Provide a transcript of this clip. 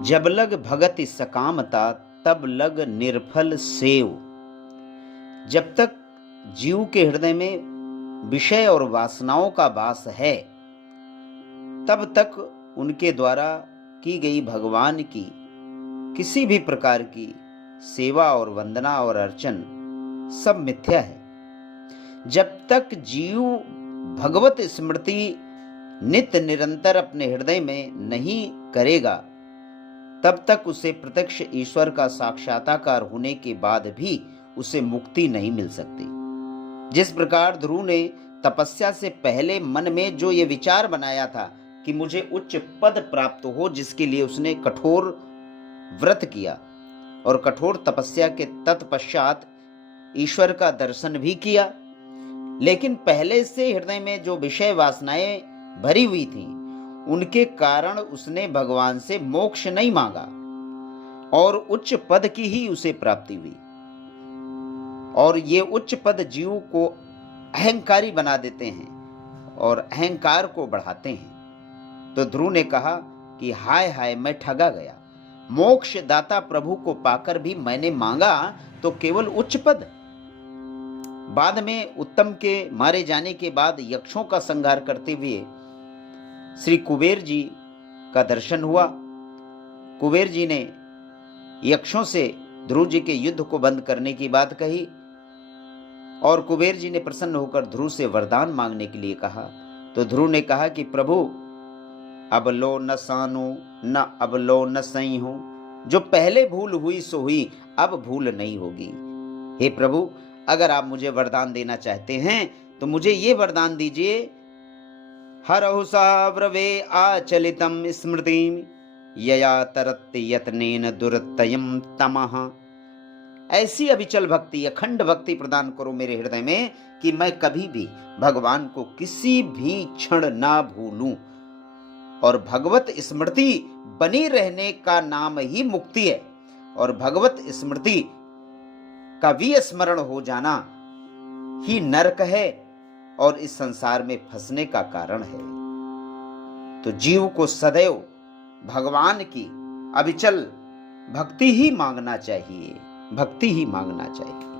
जब लग भगत सकामता तब लग निर्फल सेव। जब तक जीव के हृदय में विषय और वासनाओं का वास है तब तक उनके द्वारा की गई भगवान की किसी भी प्रकार की सेवा और वंदना और अर्चन सब मिथ्या है। जब तक जीव भगवत स्मृति नित्य निरंतर अपने हृदय में नहीं करेगा तब तक उसे प्रत्यक्ष ईश्वर का साक्षात्कार होने के बाद भी उसे मुक्ति नहीं मिल सकती। जिस प्रकार ध्रुव ने तपस्या से पहले मन में जो ये विचार बनाया था कि मुझे उच्च पद प्राप्त हो, जिसके लिए उसने कठोर व्रत किया और कठोर तपस्या के तत्पश्चात ईश्वर का दर्शन भी किया, लेकिन पहले से हृदय में जो विषय वासनाएं भरी हुई थी उनके कारण उसने भगवान से मोक्ष नहीं मांगा और उच्च पद की ही उसे प्राप्ति हुई। और ये उच्च पद जीव को अहंकारी बना देते हैं और अहंकार को बढ़ाते हैं। तो ध्रुव ने कहा कि हाय हाय, मैं ठगा गया। मोक्ष दाता प्रभु को पाकर भी मैंने मांगा तो केवल उच्च पद। बाद में उत्तम के मारे जाने के बाद यक्षों का संहार करते हुए श्री कुबेर जी का दर्शन हुआ। कुबेर जी ने यक्षों से ध्रुव जी के युद्ध को बंद करने की बात कही और कुबेर जी ने प्रसन्न होकर ध्रुव से वरदान मांगने के लिए कहा। तो ध्रुव ने कहा कि प्रभु, अब लो न सानो न अब लो न सही हो। जो पहले भूल हुई सो हुई, अब भूल नहीं होगी। हे प्रभु, अगर आप मुझे वरदान देना चाहते हैं तो मुझे ये वरदान दीजिए, हरहु साव्रवे आचलितम स्मृतिम यया तरत्ति यत्नेन दुरत्ययम तमः। ऐसी अविचल भक्ति, अखंड भक्ति प्रदान करो मेरे हृदय में कि मैं कभी भी भगवान को किसी भी क्षण ना भूलूं। और भगवत स्मृति बनी रहने का नाम ही मुक्ति है और भगवत स्मृति का विस्मरण हो जाना ही नरक है और इस संसार में फंसने का कारण है। तो जीव को सदैव भगवान की अविचल भक्ति ही मांगना चाहिए, भक्ति ही मांगना चाहिए।